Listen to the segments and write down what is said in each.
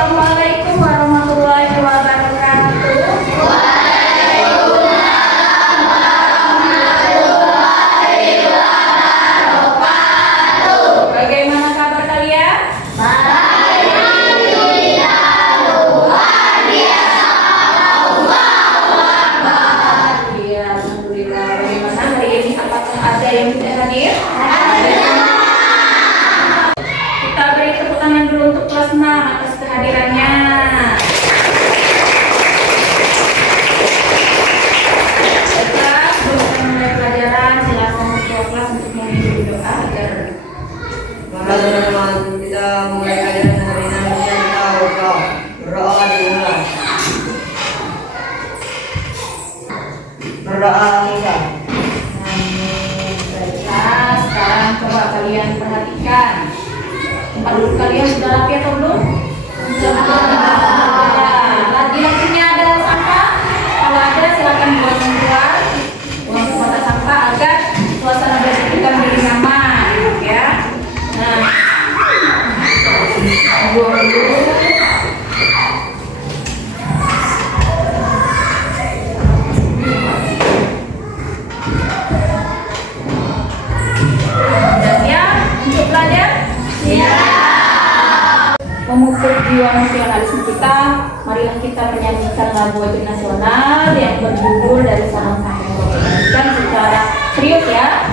Assalamualaikum warahmatullahi wabarakatuh. Bagaimana kabar kalian? Iya, alhamdulillah. Bagaimana hari ini? Apakah ada yang tidak hadir? Kita beri tepuk tangan dulu untuk kelas 6 atas kehadirannya. Baiklah, sebelum kita mulai pelajaran, silakan ketua kelas untuk memimpin doa agar Maka teman-teman, kita mulai pelajaran hari ini. Kita berdoa dimulai. Berdoa kita. Baiklah, sekarang coba kalian perhatikan. Tempat duduk kalian sudah rapi atau belum? Lagi-laginya ada sampah? Kalau ada silakan buang keluar, buang ke kotak sampah agar suasana belajar kita menjadi nyaman, ya. Nah, buang dulu. Sudah siap untuk belajar? Memupuk jiwa nasionalisme kita, marilah kita menyanyikan lagu wajib nasional yang berjudul Dari Sabang sampai Merauke. Dan secara serius ya.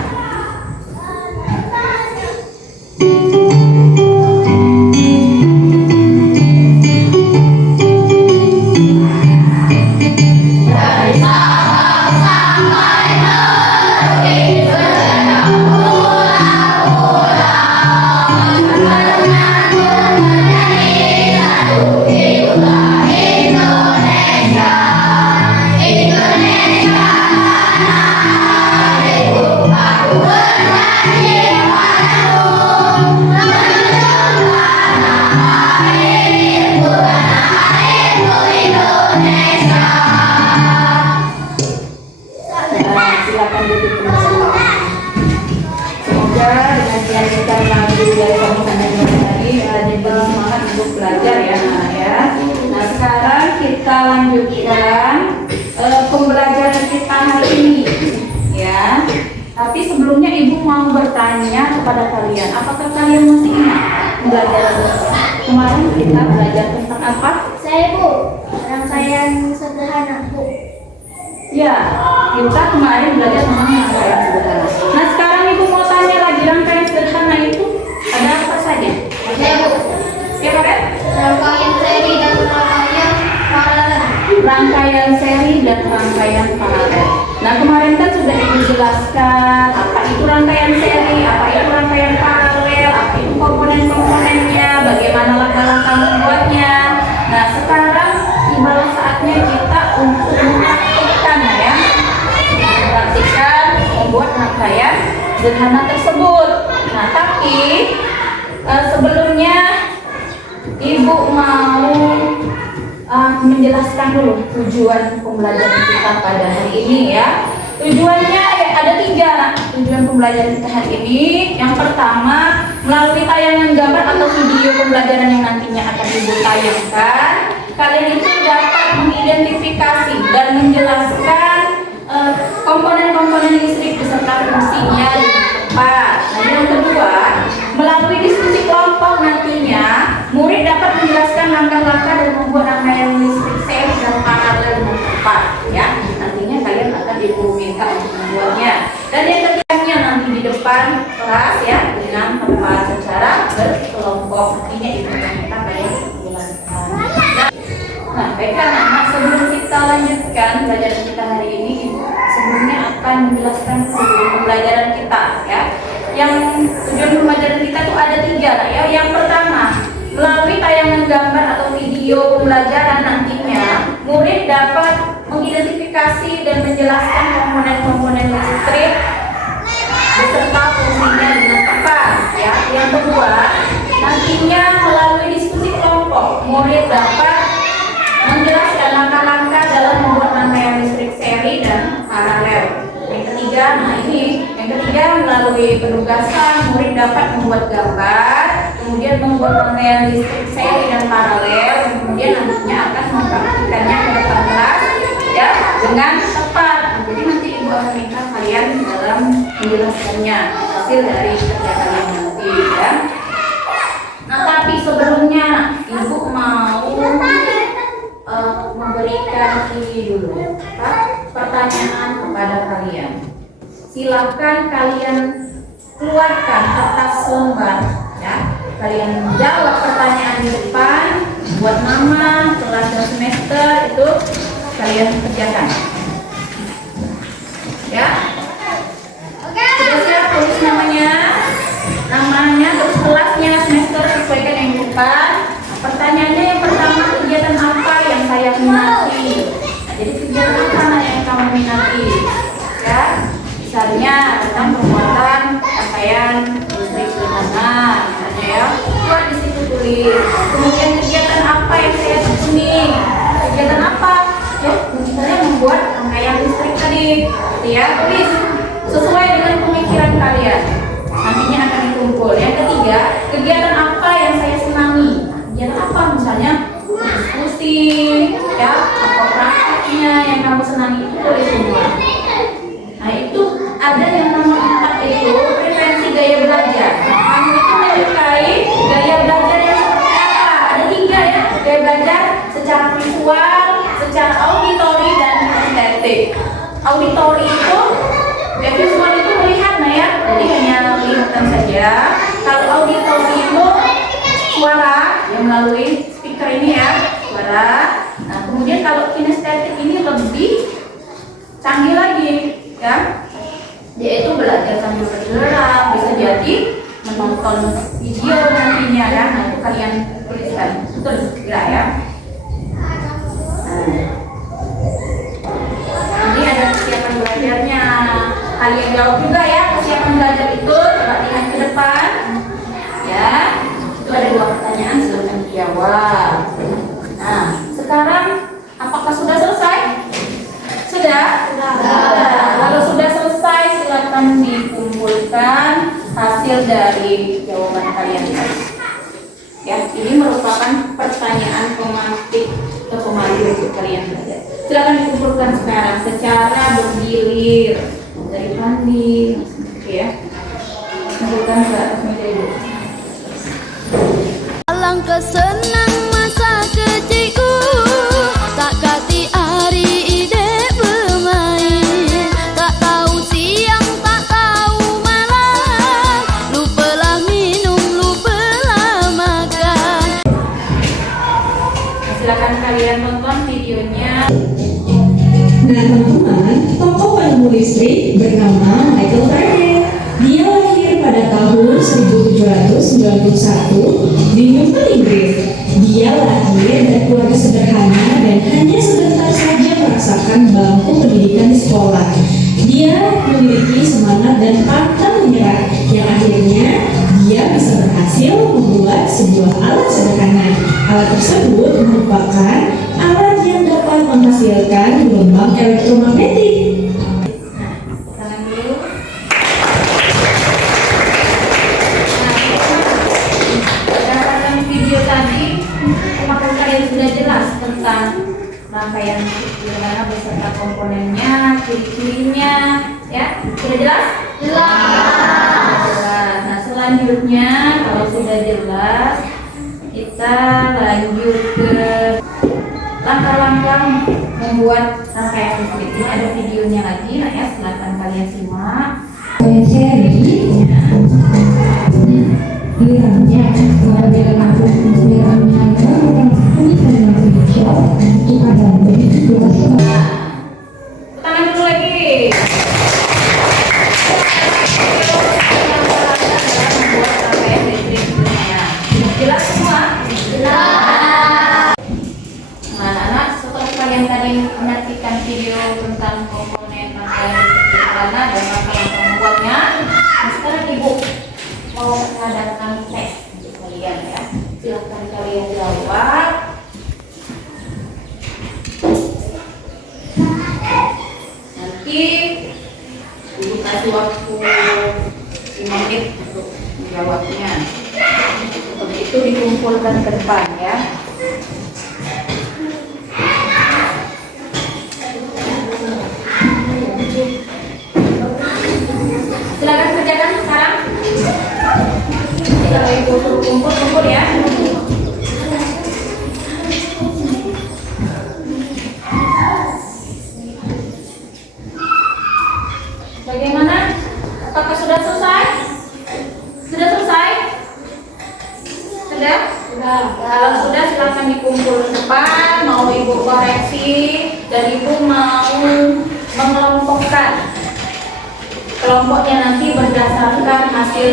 Silakan duduk bersama. Semoga dengan dilanjutkan lagu dari pembukaan tadi jadi semangat untuk belajar ya anak ya. Nah sekarang kita lanjutkan pembelajaran kita hari ini ya. Tapi sebelumnya ibu mau bertanya kepada kalian, apakah kalian masih ingat pembelajaran kemarin kita belajar tentang apa? Saya Bu, rangkaian sederhana Bu. Ya, kita kemarin belajar tentang rangkaian sederhana. Nah sekarang ibu mau tanya lagi, rangkaian sederhana itu ada apa saja? Saya Bu, Ya kan? rangkaian seri dan rangkaian paralel. Rangkaian seri dan rangkaian paralel. Nah kemarin kan sudah ibu jelaskan apa itu rangkaian seri, apa itu rangkaian paralel, apa itu komponen-komponennya, bagaimana langkah-langkah membuatnya. Nah sekarang tibalah saatnya kita untuk mempraktikkan ya, mempraktikkan membuat rangkaian sederhana tersebut. Nah tapi sebelumnya ibu mau menjelaskan dulu tujuan pembelajaran kita pada hari ini ya. Tujuannya ada 3 tujuan pembelajaran kita hari ini. Yang pertama, melalui tayangan gambar atau video pembelajaran yang nantinya akan ibu tayangkan, kalian itu dapat mengidentifikasi dan menjelaskan komponen-komponen listrik beserta fungsinya dengan tepat. Nah yang kedua, melalui diskusi kelompok nantinya murid dapat menjelaskan langkah-langkah dan membuat rangkaian listrik seri dan paralel dengan tepat ya. Nantinya kalian akan ibu minta untuk membuatnya. Dan yang ketiganya nanti di depan kelas ya dengan tempat secara berkelompok. Nantinya ibu minta kalian menjelaskan. Nah baiklah anak, sebelum kita lanjutkan pelajaran kita hari ini, ibu sebelumnya akan menjelaskan tujuan pembelajaran kita ya. Yang tujuan pembelajaran kita itu ada 3 lah ya. Yang pertama, melalui tayangan gambar atau video pembelajaran nantinya murid dapat mengidentifikasi dan menjelaskan komponen-komponen listrik beserta fungsinya dengan tepat ya. Yang kedua, nantinya melalui diskusi kelompok murid dapat menjelaskan langkah-langkah dalam membuat rangkaian listrik seri dan paralel. Yang ketiga, melalui penugasan murid dapat membuat gambar, kemudian membuat rangkaian listrik seri dan paralel dengan tepat. Jadi nanti ibu akan minta kalian dalam menjelaskannya hasil dari kerja kalian nanti ya. Nah tapi sebelumnya ibu mau memberikan ini dulu pertanyaan kepada kalian. Silahkan kalian keluarkan kertas lembar ya. Kalian jawab pertanyaan di depan buat mama, kelas dan semester itu kalian kerjakan. Ya. Sudah siap tulis namanya terus kelasnya semester sesuaikan yang di depan. Nah, pertanyaannya yang pertama, kegiatan apa yang saya minati? Nah, jadi kegiatan apa yang kamu minati? Ya, misalnya tentang pembuatan pakaian listrik sederhana, misalnya ya, buat di situ tulis. Kemudian kegiatan apa yang saya tekuni? Kegiatan apa? Ya, misalnya membuat pakaian listrik tadi, gitu ya, tulis sesuai dengan pemikiran kalian. Nantinya akan dikumpul. Yang ketiga, kegiatan apa yang saya senangi? Kegiatan apa? Misalnya diskusi, ya, atau praktiknya yang kamu senangi itu tulis semua. Nah itu ada yang nomor 4 itu preferensi gaya belajar. Kamu itu menyukai gaya belajar yang seperti apa? Ada 3 ya, gaya belajar secara visual, secara auditori dan estetik. Auditori itu visual itu melihat, nah ya, jadi hanya kelihatan saja. Kalau auditori itu suara yang melalui speaker ini ya, suara. Nah kemudian kalau kinestetik ini lebih canggih lagi ya, yaitu belajar sambil bergerak, bisa jadi menonton video nantinya ya. Nah itu kalian tuliskan terus segera ya. Ini ada kesiapan belajarnya. Kalian jawab juga ya kesiapan belajar itu. Coba lihat ke depan. Ya, itu ada 2 pertanyaan, silakan dijawab. Nah, sekarang apakah sudah selesai? Sudah? Kalau sudah selesai, silakan dikumpulkan hasil dari jawaban kalian tadi. Ya, ini merupakan pertanyaan pemantik atau pemandu untuk kalian belajar. Silakan dikumpulkan sekarang secara bergilir dari Fandi, oke ya. Kumpulkan ke atas meja ibu. Alangkah senang masa kecilku, tak kati hari ide bermain, tak tahu siang, tak tahu malam, lupalah minum, lupalah makan. Silakan kalian tonton videonya. Nah teman-teman, tokoh penemu listrik bernama Michael Faraday. Dia lahir pada tahun 1791 di Newport, Inggris. Dia lahir dari keluarga sederhana dan hanya sebentar saja merasakan bangku pendidikan di sekolah. Dia memiliki semangat dan pantang menyerah yang akhirnya dia bisa berhasil membuat sebuah alat sederhana. Alat tersebut merupakan alat yang dapat menghasilkan gelombang elektromagnetik. Tangan dulu. Berdasarkan video tadi, apakah kalian sudah jelas tentang rangkaian sederhana beserta komponennya, ciri-cirinya, ya? Sudah jelas? Jelas. Nah, selanjutnya kalau sudah jelas, kita lanjut ke langkah-langkah membuat rangkaian listrik. Ini ada videonya lagi, nah ya, silakan kalian simak. Tangan dulu lagi. Membuat rangkaian listriknya. Jelas semua? Jelas. Nah, anak-anak, setelah kalian tadi menyaksikan video tentang komponen rangkaian listrik sederhana dan langkah-langkah membuatnya, nah, sekarang ibu mau mengadakan tes untuk kalian ya. Silahkan kalian jawab. Nanti ibu kasih waktu 5 menit untuk menjawabnya. Untuk itu dikumpulkan ke depan ya. Kalau ibu suruh kumpul ya. Bagaimana? Apakah sudah selesai? Sudah selesai? Sudah? Kalau sudah silakan dikumpul ke depan. Mau ibu koreksi dan ibu mau mengelompokkan kelompoknya nanti berdasarkan hasil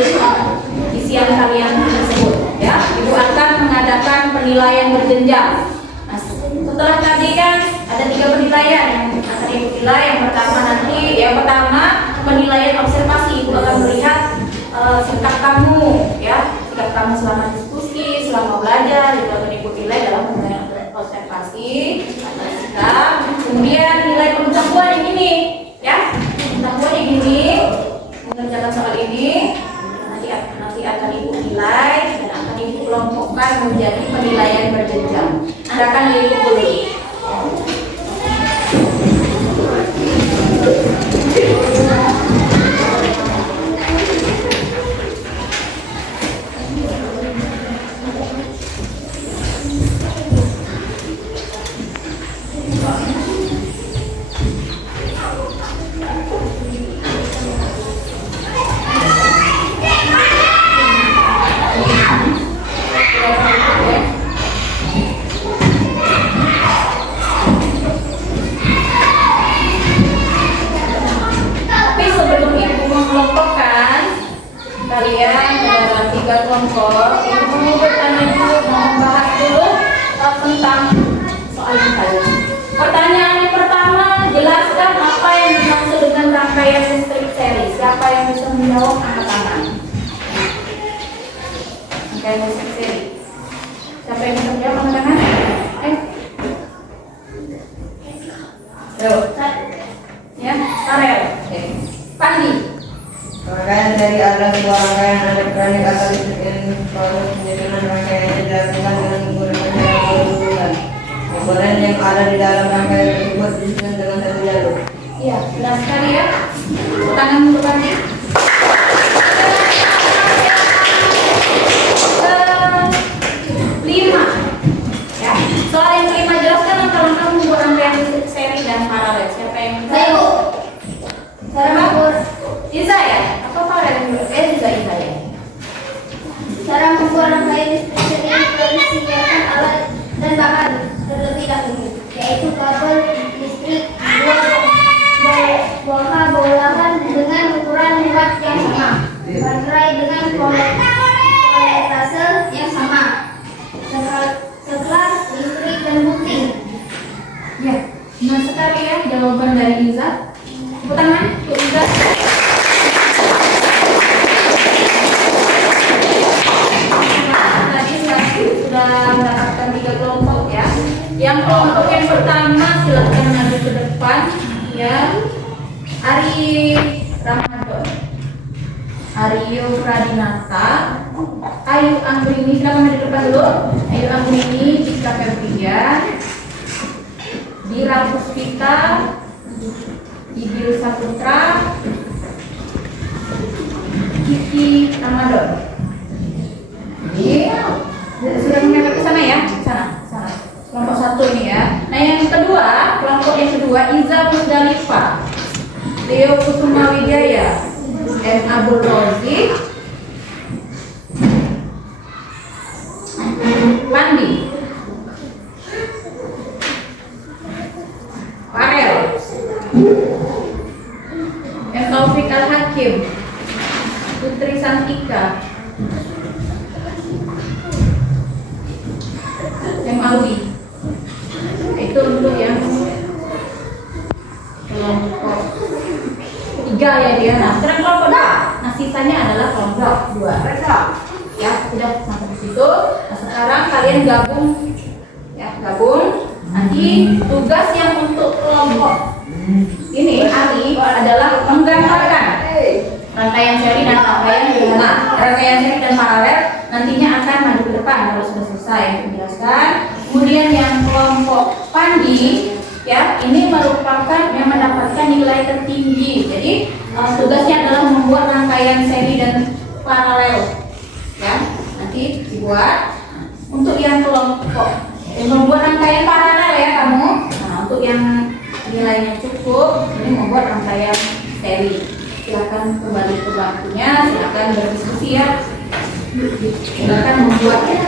isian kalian tersebut. Ya, ibu akan mengadakan penilaian berjenjang. Nah, setelah tadi kan ada 3 penilaian yang akan ibu nilai. Yang pertama penilaian observasi. Ibu akan melihat sikap kamu, ya, sikap kamu selama diskusi, selama belajar. Itu akan ibu nilai dalam penilaian observasi atau sikap. Kemudian nilai pengetahuan yang ini, ya, pengetahuan yang ini mengerjakan soal ini nanti akan ibu nilai dan akan ibu kelompokkan menjadi penilaian berjenjang. Anda akan ibu dulu. Tapi sebelum ibu mengelompokkan kalian dalam 3 kelompok, ibu bertanya dulu, mau membahas dulu tentang soal ini tadi. Pertanyaan yang pertama, jelaskan apa yang dimaksud dengan rangkaian listrik seri. Siapa yang bisa menjawab, angkat tangan. Rangkaian listrik seri. Siapa yang bisa menjawab, angkat tangan? Ya, Karel. Oke. Pandi. Rangkaian dari adalah sebuah rangkaian elektronik atau listrik yang proses penyusunan rangkaiannya dilakukan dengan menggunakan jalan berurutan. Komponen yang ada di dalam rangkaian tersebut disusun dengan satu jalur. Iya, benar sekali ya. Tangan untuk Pandi. Kelima. Ya. Soal yang kelima, jelaskan langkah-langkah membuat rangkaian listrik seri dan paralel. Siapa yang bisa? Saya, Bu. Cara membuat Iza ya? Apa paralel? Iza ya. Cara membuat rangkaian listrik seri berisikan alat dan bahan terlebih dahulu, yaitu kabel listrik, buah bolahan dengan ukuran watt yang sama, baterai dengan voltase yang sama, sekelas listrik dan bukti. Ya, benar sekali ya jawaban dari Iza. Tepuk tangan untuk Iza. Tadi sudah mendapatkan 3 kelompok ya. Yang kelompok yang pertama silakan maju ke depan ya. Ari Ramadhan, Aryo Pradinata, Ayu Anggrini, silakan maju ke depan dulu. Ayu Anggrini, Citra Febrian, Dira Puspita, Ibil Saputra, Kiki Ramadan. Ini sudah menghadap ke sana ya, sana. Kelompok 1 ini ya. Nah yang kedua, kelompok yang kedua, Iza Musdalifah, Leo Kusuma Wijaya, M. Abdul Rozi, Pandi, Farel, M. Taufik Al-Hakim, Putri Santika, M. Audi. Itu untuk yang kelompok 3 ya dia. Nah, sekarang kelompok 2. Nah, sisanya adalah kelompok 2. Ya, sudah sampai di situ. Nah, sekarang kalian gabung. Ya, gabung. Nanti tugas yang untuk kelompok ini hari adalah menggambarkan rangkaian seri dan rangkaian gimana. Rangkaian seri dan paralel nantinya akan maju ke depan kalau sudah selesai menjelaskan. Kemudian yang kelompok Pandi ya, ini merupakan yang mendapatkan nilai tertinggi. Jadi tugasnya adalah membuat rangkaian seri dan paralel ya. dibuat. Untuk yang kelompok membuat rangkaian paralel ya kamu. Nah, untuk yang nilainya cukup, ini membuat rangkaian seri. Silakan kembali ke bangkunya, silakan berdiskusi ya. Silakan membuatnya.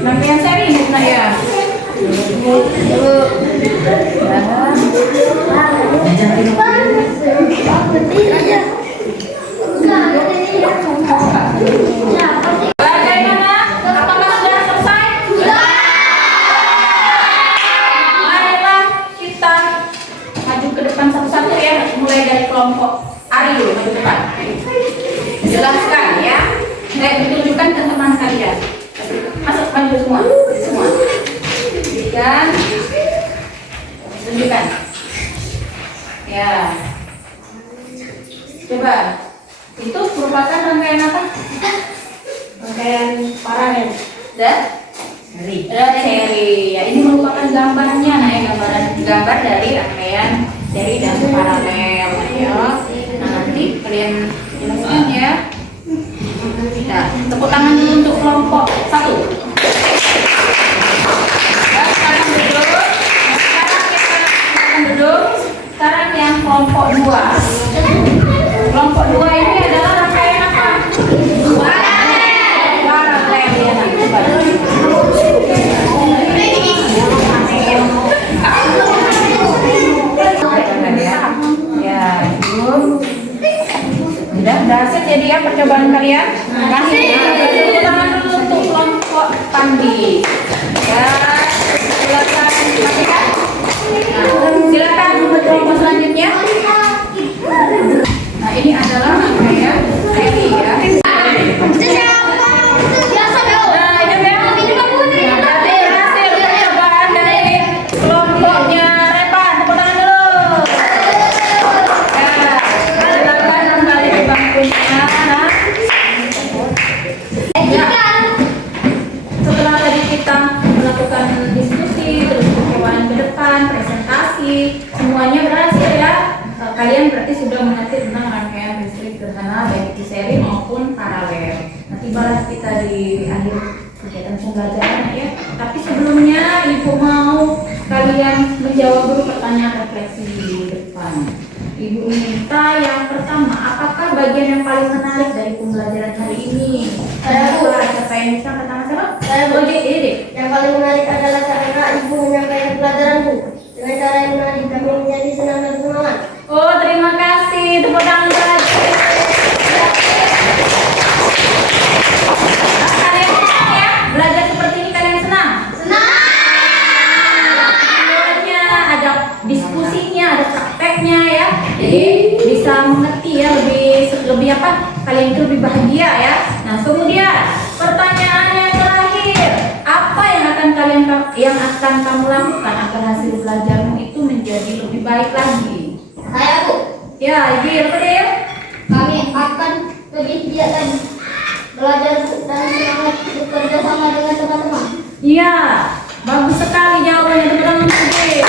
Rangkaian seri ini nak ya. Bagaimana? Apakah sudah selesai? Sudah. Marilah kita maju ke depan satu-satu ya. Mulai dari kelompok Ari dulu, maju depan. Jelaskan ya. Tunjukkan ke teman kalian. Masuk, maju semua. Tunjukkan. Ya. Coba. Itu merupakan rangkaian apa? Rangkaian paralel. Seri. Ya, ini merupakan gambarnya, nah ya, gambar dari rangkaian seri dan paralel. Ya. Nah, nanti kalian jelaskan ya. Nah, tepuk tangan dulu untuk kelompok 1. Sekarang yang kelompok 2. Kelompok 2 ini adalah rangkaian apa? Paralel ya. Ya, itu. Sudah berhasil jadi ya percobaan kalian? Kasih tepuk tangan dulu untuk kelompok Pandi. Ya, silakan matikan. Silakan untuk kelompok selanjutnya. Nah, ini adalah rangkaian seri ya. Setelah tadi kita melakukan diskusi, terus percobaan ke depan, presentasi, semuanya berhasil ya. Kalian berarti sudah mengerti tentang rangkaian listrik gerhana baik itu seri maupun paralel. Nanti balas kita di akhir kegiatan pembelajaran ya. Tapi sebelumnya Ibu mau kalian menjawab dulu pertanyaan refleksi di depan. Ibu minta yang pertama, apakah bagian yang paling menarik dari pembelajaran hari ini? Siapa yang bisa pertama siapa? Yang paling menarik adalah cara Ibu menyampaikan pelajaranku. Dengan cara yang menarik kami menjadi senang dan semangat. Oh, terima kasih. Tepuk tangan lagi. Kalian senang ya? Belajar seperti ini kalian senang? Senang! Semuanya ada diskusinya, ada prakteknya ya. Jadi bisa mengerti ya, lebih apa? Kalian itu lebih bahagia ya. Nah, kemudian pertanyaan yang terakhir, apa yang akan kamu lakukan agar hasil belajarmu itu menjadi lebih baik lagi? Saya Bu, Ya, Ibu apa deh? kami akan lebih giat lagi belajar dan semangat bekerja sama dengan teman-teman. Iya, bagus sekali jawabannya. Tepuk tangan untuk Ibu.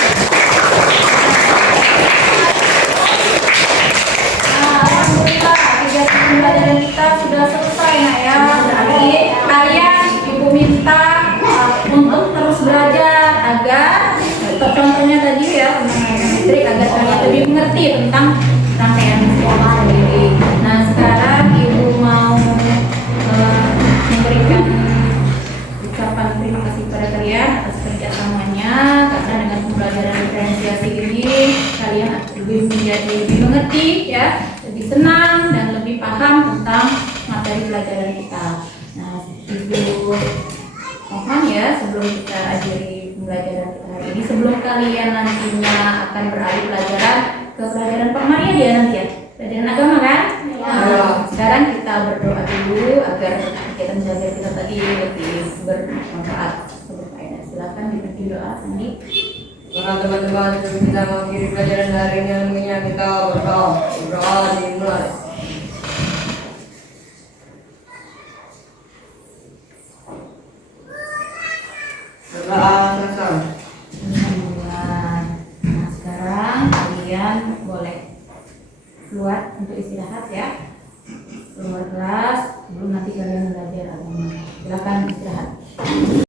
Alhamdulillah, kegiatan pembelajaran kita sudah selesai nak ya. Berarti kalian Ibu minta untuk terus belajar agar contohnya tadi ya listrik agar kalian lebih mengerti tentang rangkaian listrik sendiri. Nah, sekarang Ibu mau memberikan ucapan terima kasih kepada kalian atas kerjasamanya, karena dengan pembelajaran diferensiasi ini kalian lebih mengerti ya, lebih senang dan lebih paham tentang materi pelajaran kita. Nah, mohon ya sebelum kita akhiri pembelajaran kita hari ini, sebelum kalian nantinya akan beralih pelajaran ke pelajaran permainan ya nanti ya, pelajaran agama kan? Ya. Sekarang kita berdoa dulu agar kegiatan belajar kita tadi lebih bermanfaat, berfaedah. Silakan dipimpin doa Andi. Para teman-teman, sebelum kita mengakhiri pelajaran hari ini, namanya kita berdoa dimulai. Berdoa nasam. Nah, sekarang kalian boleh keluar untuk istirahat ya.